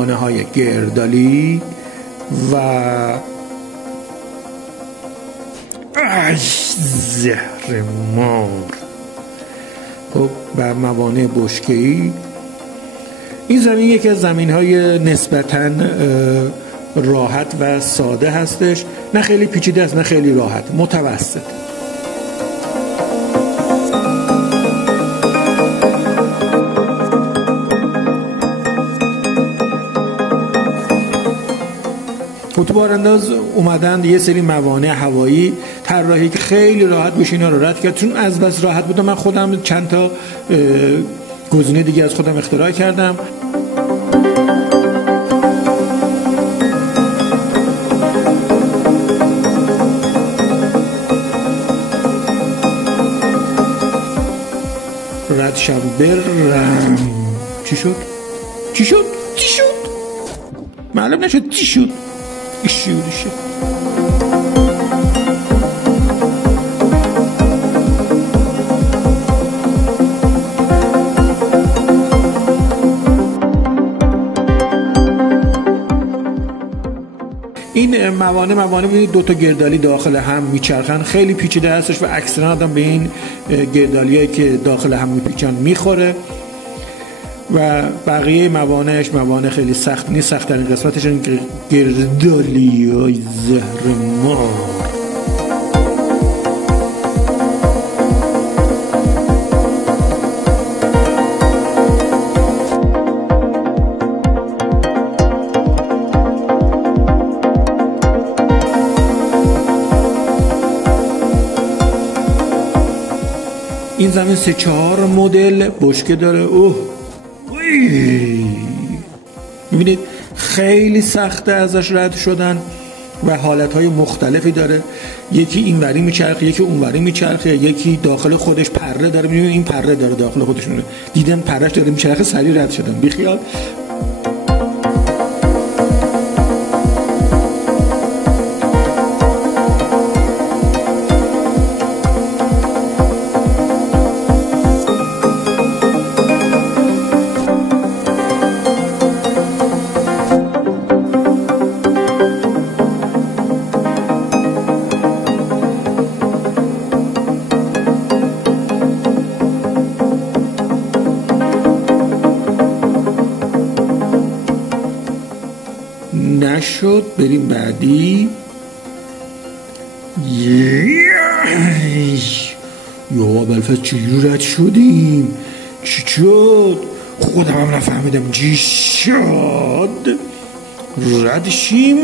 موانع های گردالی و زهر مار و موانع بشکه‌ای. این زمین یکی از زمین‌های نسبتاً راحت و ساده هستش، نه خیلی پیچیده است نه خیلی راحت، متوسط. اتوبارانداز اومدن یه سری موانع هوایی طراحی که خیلی راحت بشه اینا رو رد کرد. چون از بس راحت بود من خودم چند تا گزینه دیگه از خودم اختراع کردم. رد شب برم. چی شد؟ معلوم نشد چی شد. این موانع ببینید دو تا گردالی داخل هم میچرخن، خیلی پیچیده هستش و اکثرا آدم به این گردالیایی که داخل هم میپیچن میخوره و بقیه موانع خیلی سخت نیست. سخت‌ترین قسمتش این گردالیای زهر مار. این زمین 3-4 مدل بشکه داره. میبینید خیلی سخته ازش رد شدن و حالتهای مختلفی داره. یکی اینوری میچرخه، یکی اونوری میچرخه، یکی داخل خودش پره داره. میبینید این پره داره داخل خودش، دیدن پرهش داره میچرخه، سریع رد شدن بیخیال. نشد، بریم بعدی. یا بلفت چجور رد شدیم؟ چی شد؟ خودم هم نفهمیدم چی شد. رد شیم